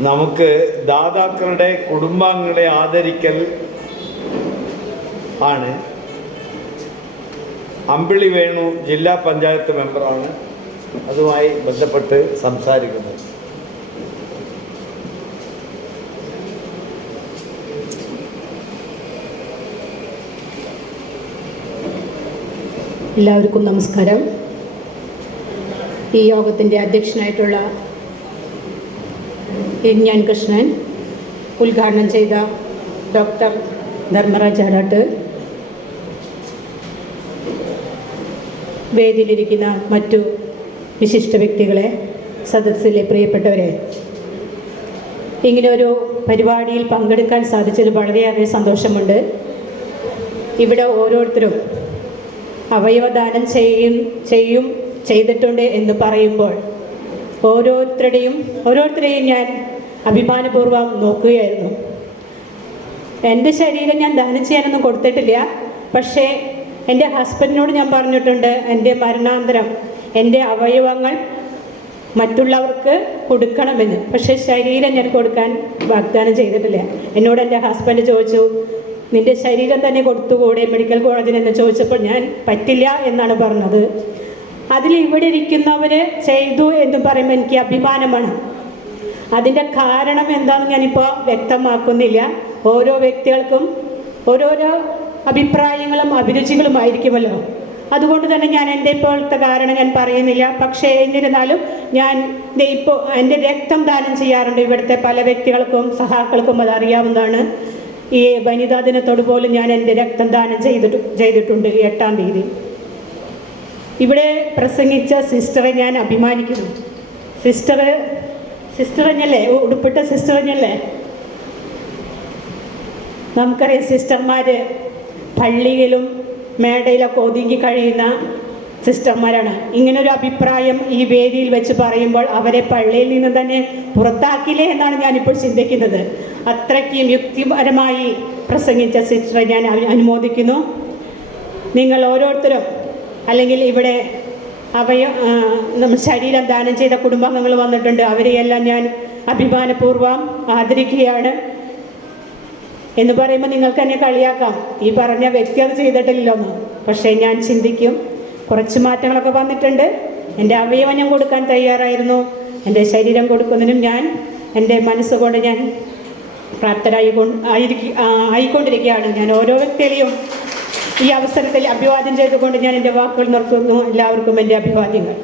നമുക്ക് ദാതാക്കളുടെ കുടുംബാംഗങ്ങളെ ആദരിക്കൽ ആണ്. അമ്പിളി വേണു ജില്ലാ പഞ്ചായത്ത് മെമ്പറാണ് അതുമായി ബന്ധപ്പെട്ട് സംസാരിക്കുന്നത്. എല്ലാവർക്കും നമസ്കാരം. ഈ യോഗത്തിൻ്റെ അധ്യക്ഷനായിട്ടുള്ള ഞാൻ കൃഷ്ണൻ, ഉദ്ഘാടനം ചെയ്ത ഡോക്ടർ ധർമ്മരാജ് ആരാട്ട്, വേദിയിലിരിക്കുന്ന മറ്റു വിശിഷ്ട വ്യക്തികളെ, സദസ്സിലെ പ്രിയപ്പെട്ടവരെ, ഇങ്ങനെയൊരു പരിപാടിയിൽ പങ്കെടുക്കാൻ സാധിച്ചത് വളരെയേറെ സന്തോഷമുണ്ട്. ഇവിടെ ഓരോരുത്തരും അവയവദാനം ചെയ്തിട്ടുണ്ട് എന്ന് പറയുമ്പോൾ ഓരോരുത്തരെയും ഞാൻ അഭിമാനപൂർവ്വം നോക്കുകയായിരുന്നു. എൻ്റെ ശരീരം ഞാൻ ദാനം ചെയ്യാനൊന്നും കൊടുത്തിട്ടില്ല. പക്ഷേ എൻ്റെ ഹസ്ബൻഡിനോട് ഞാൻ പറഞ്ഞിട്ടുണ്ട്, എൻ്റെ മരണാന്തരം എൻ്റെ അവയവങ്ങൾ മറ്റുള്ളവർക്ക് കൊടുക്കണമെന്ന്. പക്ഷേ ശരീരം ഞാൻ കൊടുക്കാൻ വാഗ്ദാനം ചെയ്തിട്ടില്ല. എന്നോട് എൻ്റെ ഹസ്ബൻഡ് ചോദിച്ചു, നിൻ്റെ ശരീരം തന്നെ കൊടുത്തുകൂടെ മെഡിക്കൽ കോളേജിൽ എന്ന് ചോദിച്ചപ്പോൾ ഞാൻ പറ്റില്ല എന്നാണ് പറഞ്ഞത്. അതിൽ ഇവിടെ ഇരിക്കുന്നവർ ചെയ്തു എന്ന് പറയുമ്പോൾ എനിക്ക് അഭിമാനമാണ്. അതിൻ്റെ കാരണം എന്താണെന്ന് ഞാനിപ്പോൾ വ്യക്തമാക്കുന്നില്ല. ഓരോ വ്യക്തികൾക്കും ഓരോരോ അഭിപ്രായങ്ങളും അഭിരുചികളുമായിരിക്കുമല്ലോ. അതുകൊണ്ട് തന്നെ ഞാൻ എൻ്റെ ഇപ്പോഴത്തെ കാരണം ഞാൻ പറയുന്നില്ല. പക്ഷേ എന്നിരുന്നാലും ഞാൻ ഇപ്പോൾ എൻ്റെ രക്തം ദാനം ചെയ്യാറുണ്ട്. ഇവിടുത്തെ പല വ്യക്തികൾക്കും സഹാക്കൾക്കും അതറിയാവുന്നതാണ്. ഈ വനിതാ ദിനത്തോട് പോലും ഞാൻ എൻ്റെ രക്തം ദാനം ചെയ്തിട്ടുണ്ട് 8-ാം തീയതി. ഇവിടെ പ്രസംഗിച്ച സിസ്റ്ററെ ഞാൻ അഭിമാനിക്കുന്നു. സിസ്റ്റർ തന്നെയല്ലേ, ഉടുപ്പിട്ട സിസ്റ്റർ തന്നെയല്ലേ? നമുക്കറിയാം, സിസ്റ്റർമാർ പള്ളിയിലും മേടയിലൊക്കെ ഒതുങ്ങി കഴിയുന്ന സിസ്റ്റർമാരാണ്. ഇങ്ങനൊരു അഭിപ്രായം ഈ വേദിയിൽ വെച്ച് പറയുമ്പോൾ അവരെ പള്ളിയിൽ നിന്ന് തന്നെ പുറത്താക്കില്ലേ എന്നാണ് ഞാനിപ്പോൾ ചിന്തിക്കുന്നത്. അത്രയ്ക്കും യുക്തിപരമായി പ്രസംഗിച്ച സിസ്റ്ററെ ഞാൻ അനുമോദിക്കുന്നു. നിങ്ങൾ ഓരോരുത്തരും, അല്ലെങ്കിൽ ഇവിടെ ശരീരം ദാനം ചെയ്ത കുടുംബാംഗങ്ങൾ വന്നിട്ടുണ്ട്, അവരെയെല്ലാം ഞാൻ അഭിമാനപൂർവ്വം ആദരിക്കുകയാണ്. എന്ന് പറയുമ്പോൾ നിങ്ങൾക്ക് തന്നെ കളിയാക്കാം, ഈ പറഞ്ഞ വ്യക്തി അത് ചെയ്തിട്ടില്ലെന്ന്. പക്ഷേ ഞാൻ ചിന്തിക്കും, കുറച്ച് മാറ്റങ്ങളൊക്കെ വന്നിട്ടുണ്ട്. എൻ്റെ അവയവം ഞാൻ കൊടുക്കാൻ തയ്യാറായിരുന്നു. എൻ്റെ ശരീരം കൊടുക്കുന്നതിനും ഞാൻ എൻ്റെ മനസ്സുകൊണ്ട് ഞാൻ ആയിക്കൊണ്ടിരിക്കുകയാണ്. ഞാൻ ഓരോ വ്യക്തികളെയും ഈ അവസരത്തിൽ അഭിവാദ്യം ചെയ്തുകൊണ്ട് ഞാൻ എൻ്റെ വാക്കുകൾ നിർത്തുന്നു. എല്ലാവർക്കും എൻ്റെ അഭിവാദ്യങ്ങൾ.